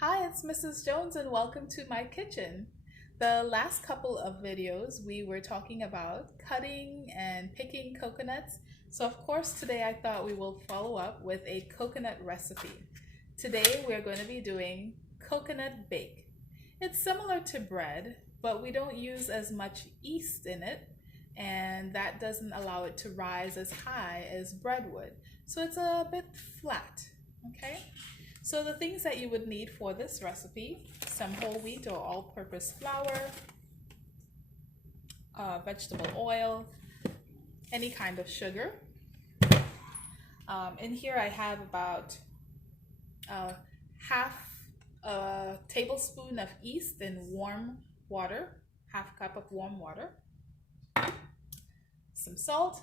Hi, it's Mrs. Jones and welcome to my kitchen. The last couple of videos we were talking about cutting and picking coconuts. So of course today I thought we will follow up with a coconut recipe. Today we're going to be doing coconut bake. It's similar to bread, but we don't use as much yeast in it, and that doesn't allow it to rise as high as bread would. So it's a bit flat, okay? So the things that you would need for this recipe: some whole wheat or all-purpose flour, vegetable oil, any kind of sugar. In here I have about half a tablespoon of yeast in warm water, half cup of warm water, some salt,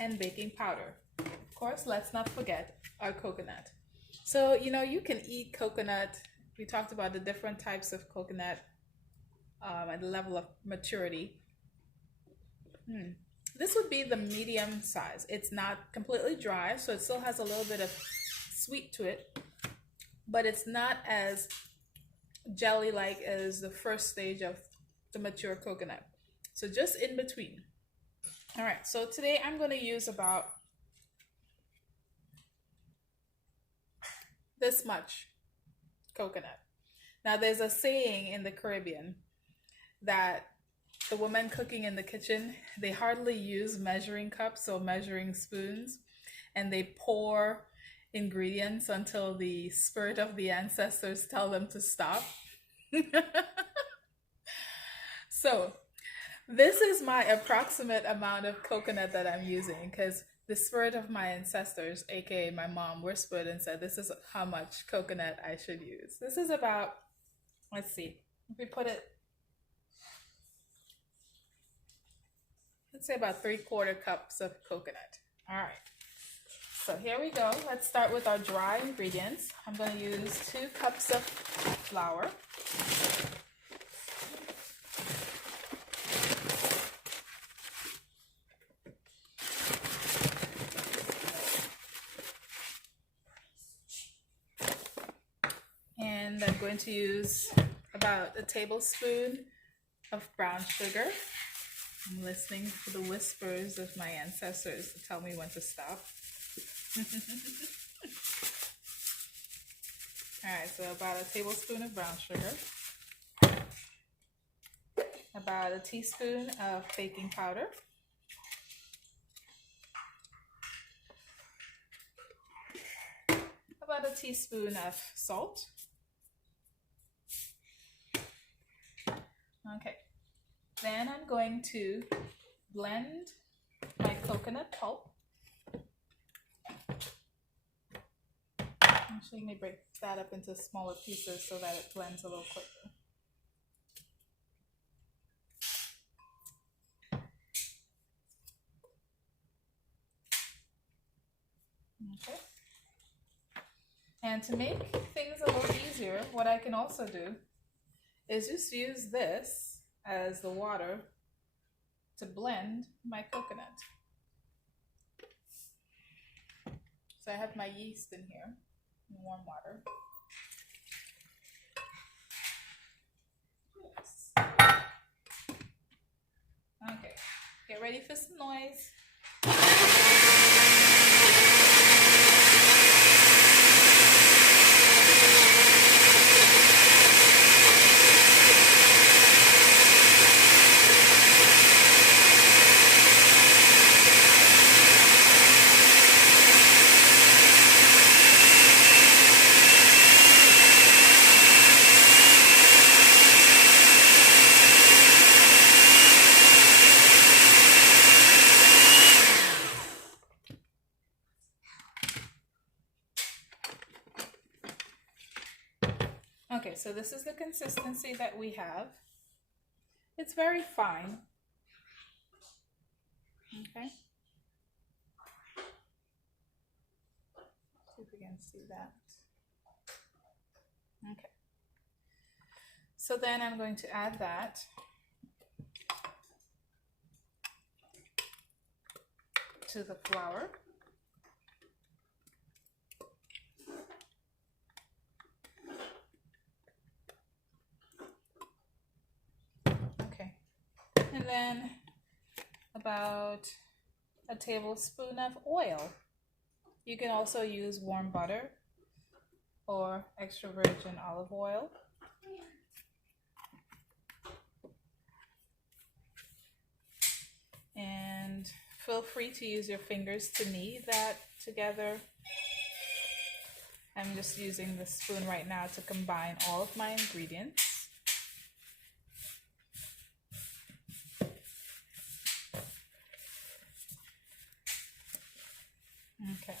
and baking powder. Of course, let's not forget our coconut. So, you can eat coconut. We talked about the different types of coconut at the level of maturity. This would be the medium size. It's not completely dry, so it still has a little bit of sweet to it, but it's not as jelly-like as the first stage of the mature coconut. So just in between. All right, so today I'm going to use about this much coconut. Now, there's a saying in the Caribbean that the women cooking in the kitchen, they hardly use measuring cups or measuring spoons, and they pour ingredients until the spirit of the ancestors tell them to stop. So this is my approximate amount of coconut that I'm using, because the spirit of my ancestors, aka my mom, whispered and said this is how much coconut I should use. This is about, let's see, if we put it, let's say about 3/4 cups of coconut. All right, so here we go. Let's start with our dry ingredients. I'm going to use 2 cups of flour, and I'm going to use about a tablespoon of brown sugar. I'm listening to the whispers of my ancestors to tell me when to stop. All right, so about a tablespoon of brown sugar, about a teaspoon of baking powder, about a teaspoon of salt. Okay, then I'm going to blend my coconut pulp. Actually, let me break that up into smaller pieces so that it blends a little quicker. Okay. And to make things a little easier, what I can also do is just use this as the water to blend my coconut. So I have my yeast in here, in warm water. Okay, get ready for some noise. Okay, so this is the consistency that we have. It's very fine. Okay. See if we can see that. Okay. So then I'm going to add that to the flour. And then about a tablespoon of oil. You can also use warm butter or extra virgin olive oil. And feel free to use your fingers to knead that together. I'm just using the spoon right now to combine all of my ingredients. Okay.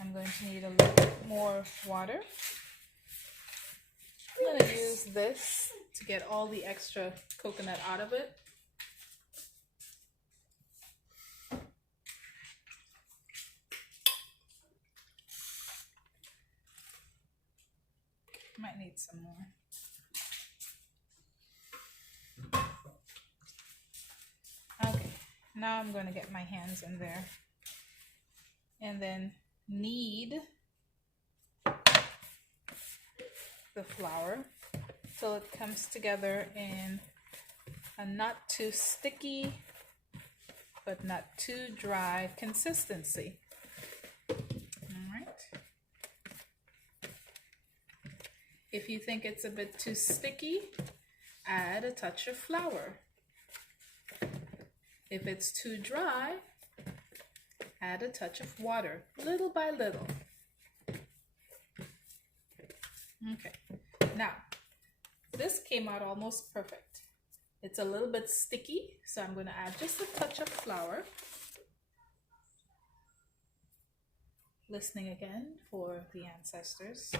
I'm going to need a little bit more water. I'm going to use this to get all the extra coconut out of it. Might need some more. Okay, now I'm going to get my hands in there and then knead the flour till it comes together in a not too sticky but not too dry consistency. If you think it's a bit too sticky, add a touch of flour. If it's too dry, add a touch of water, little by little. Okay, now this came out almost perfect. It's a little bit sticky, so I'm going to add just a touch of flour. Listening again for the ancestors.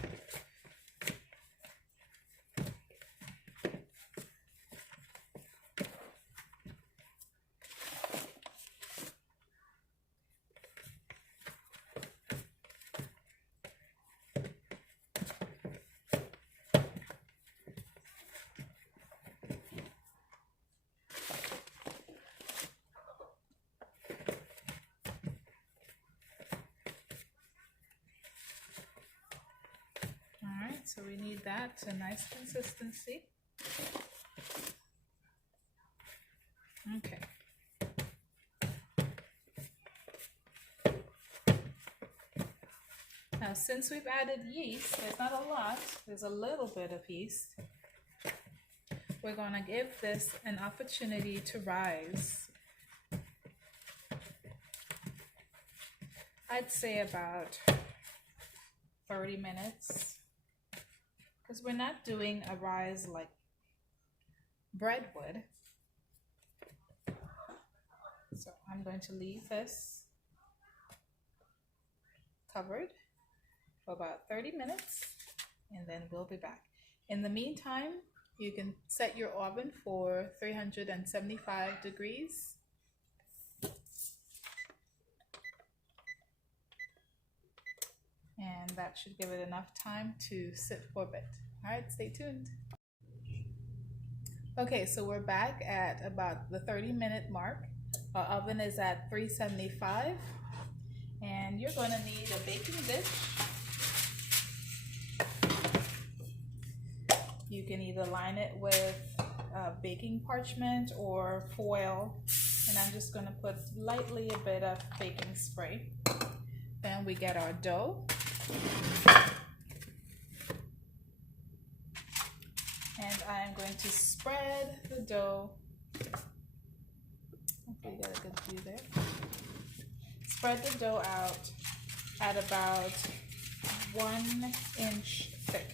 So we need that to a nice consistency. Okay. Now since we've added yeast, there's not a lot, there's a little bit of yeast. We're going to give this an opportunity to rise. I'd say about 30 minutes. Because we're not doing a rise like bread would. So I'm going to leave this covered for about 30 minutes and then we'll be back. In the meantime, you can set your oven for 375 degrees. And that should give it enough time to sit for a bit. All right, stay tuned. Okay, so we're back at about the 30-minute mark. Our oven is at 375. And you're going to need a baking dish. You can either line it with baking parchment or foil. And I'm just going to put lightly a bit of baking spray. Then we get our dough. And I'm going to spread the dough. Okay, you got a good view there. Spread the dough out at about 1 inch thick.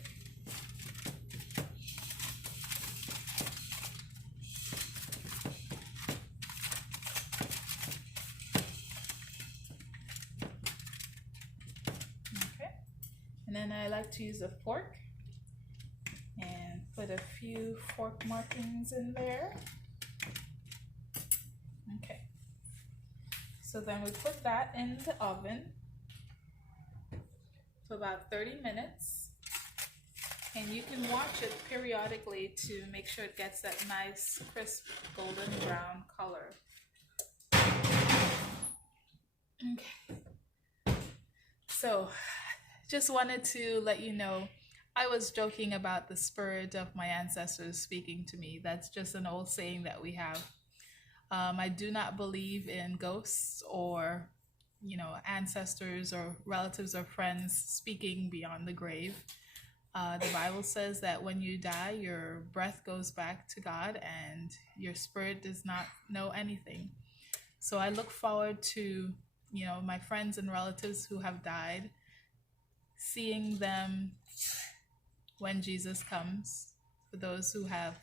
And then I like to use a fork and put a few fork markings in there. Okay. So then we put that in the oven for about 30 minutes. And you can watch it periodically to make sure it gets that nice, crisp, golden brown color. Okay. So just wanted to let you know I was joking about the spirit of my ancestors speaking to me. That's just an old saying that we have. I do not believe in ghosts or, ancestors or relatives or friends speaking beyond the grave. The Bible says that when you die, your breath goes back to God and your spirit does not know anything. So I look forward to, my friends and relatives who have died, seeing them when Jesus comes, for those who have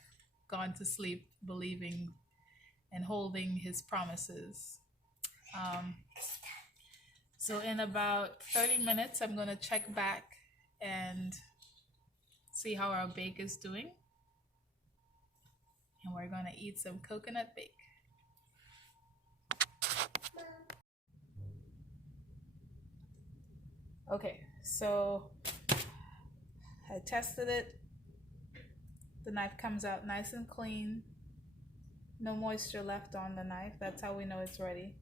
gone to sleep believing and holding his promises. So in about 30 minutes, I'm going to check back and see how our bake is doing. And we're going to eat some coconut bake. Okay, so I tested it. The knife comes out nice and clean. No moisture left on the knife. That's how we know it's ready.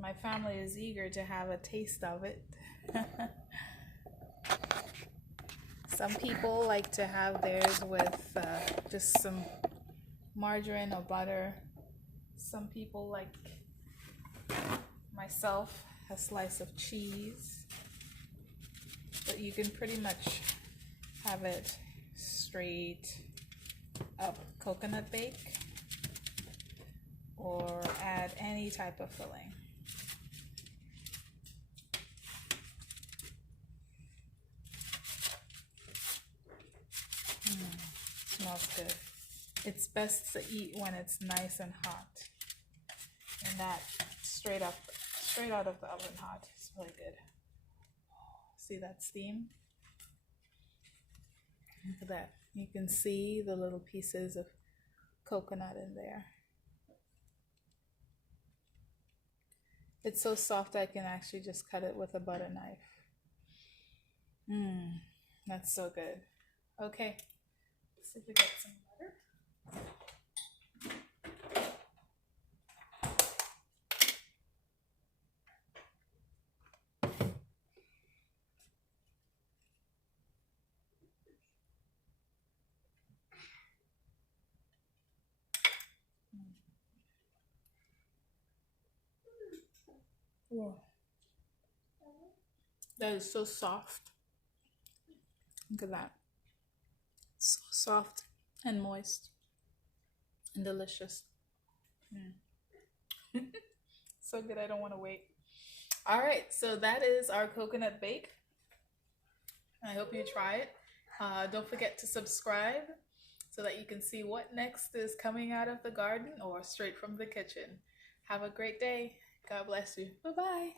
My family is eager to have a taste of it. Some people like to have theirs with just some margarine or butter. Some people, like myself, a slice of cheese. But you can pretty much have it straight up coconut bake or add any type of filling. Smells good. It's best to eat when it's nice and hot, and that straight out of the oven hot. It's really good. See that steam? Look at that. You can see the little pieces of coconut in there. It's so soft I can actually just cut it with a butter knife. That's so good. Okay, let's see if we get some butter. Whoa. That is so soft. Look at that. So soft and moist and delicious. So good, I don't want to wait. All right, so that is our coconut bake. I hope you try it. Don't forget to subscribe so that you can see what next is coming out of the garden or straight from the kitchen. Have a great day. God bless you. Bye-bye.